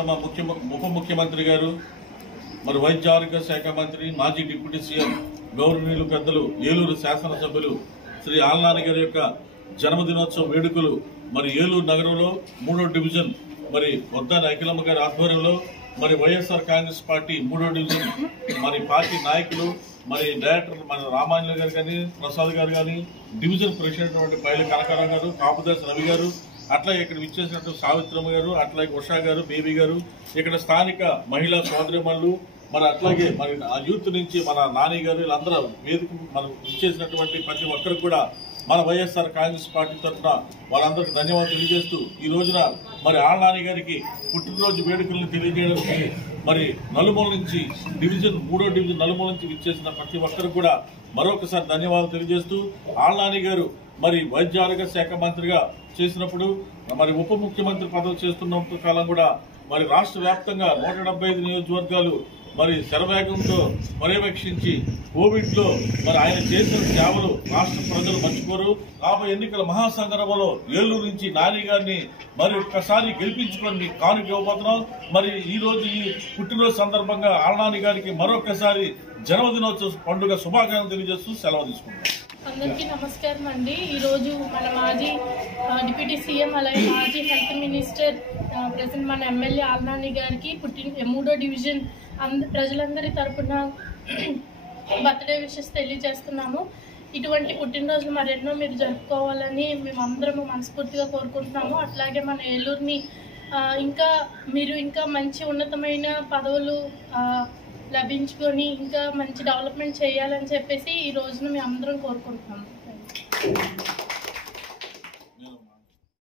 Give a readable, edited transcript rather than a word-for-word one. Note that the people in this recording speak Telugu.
ప్రియతమ ఉప ముఖ్యమంత్రి గారు మరి వైద్య ఆరోగ్య శాఖ మంత్రి మాజీ డిప్యూటీ సీఎం గౌరవనీయులు పెద్దలు ఏలూరు శాసనసభ్యులు శ్రీ ఆళ్నాని గారి యొక్క జన్మదినోత్సవ వేడుకలు మరి ఏలూరు నగరంలో 3వ డివిజన్ మరి వద్దాని అఖిలమ్మ గారి ఆధ్వర్యంలో మరి వైఎస్ఆర్ కాంగ్రెస్ పార్టీ 3వ డివిజన్ మరి పార్టీ నాయకులు మరి డైరెక్టర్ మన రామాంజలి గారు కానీ ప్రసాద్ గారు కానీ డివిజన్ ప్రెసిడెంట్ పైల కనకారావు గారు కాపుదాస్ రవి గారు అట్లా ఇక్కడ విచ్చేసినట్టు సావిత్రమ్మ గారు అట్లాగే ఉషా గారు బేబీ గారు ఇక్కడ స్థానిక మహిళా సోదరిమణులు మరి అట్లాగే మరి ఆ యూత్ నుంచి మన నాని గారు వీళ్ళందరూ వేదిక మనం ఇచ్చేసినటువంటి ప్రతి ఒక్కరికి కూడా మన వైఎస్ఆర్ కాంగ్రెస్ పార్టీ తరఫున వాళ్ళందరికీ ధన్యవాదాలు తెలియజేస్తూ ఈ రోజున మరి ఆళ్నాని గారికి పుట్టినరోజు వేడుకలను తెలియజేయడానికి మరి నలుమూల నుంచి డివిజన్ 3వ డివిజన్ నలుమూల నుంచి విచ్చేసిన ప్రతి ఒక్కరికి కూడా మరొకసారి ధన్యవాదాలు తెలియజేస్తూ ఆళ్నాని గారు మరి వైద్య ఆరోగ్య శాఖ మంత్రిగా చేసినప్పుడు మరి ఉప ముఖ్యమంత్రి పదవి చేస్తున్న కాలం కూడా మరి రాష్ట్ర వ్యాప్తంగా 175 నియోజకవర్గాలు మరి శరవేగంతో పర్యవేక్షించి కోవిడ్ లో మరి ఆయన చేసిన సేవలు రాష్ట్ర ప్రజలు మర్చిపోరు. రాబోయే ఎన్నికల మహాసంగ్రామంలో ఏలూరు నుంచి నాని గారిని మరి ఒక్కసారి గెలిపించుకొని కానుక ఇవ్వబోతున్నాం. మరి ఈ రోజు ఈ పుట్టినరోజు సందర్భంగా ఆళ్నాని గారికి మరొకసారి జన్మదినోత్సవ పండుగ శుభాకాంక్షలు తెలియజేస్తూ సెలవు తీసుకుంటాం. అందరికీ నమస్కారం అండి. ఈరోజు మన మాజీ డిప్యూటీ సీఎం అలాగే మాజీ హెల్త్ మినిస్టర్ ప్రెసిడెంట్ మన ఎమ్మెల్యే ఆళ్నాని గారికి 3వ డివిజన్ ప్రజలందరి తరపున బర్త్డే విషెస్ తెలియజేస్తున్నాము. ఇటువంటి పుట్టినరోజులు మరెన్నో మీరు జరుపుకోవాలని మేమందరము మనస్ఫూర్తిగా కోరుకుంటున్నాము. అట్లాగే మన ఏలూరుని ఇంకా మంచి ఉన్నతమైన పదవులు లభించుకొని ఇంకా మంచి డెవలప్మెంట్ చేయాలని చెప్పేసి ఈ రోజున మేము అందరం కోరుకుంటున్నాము.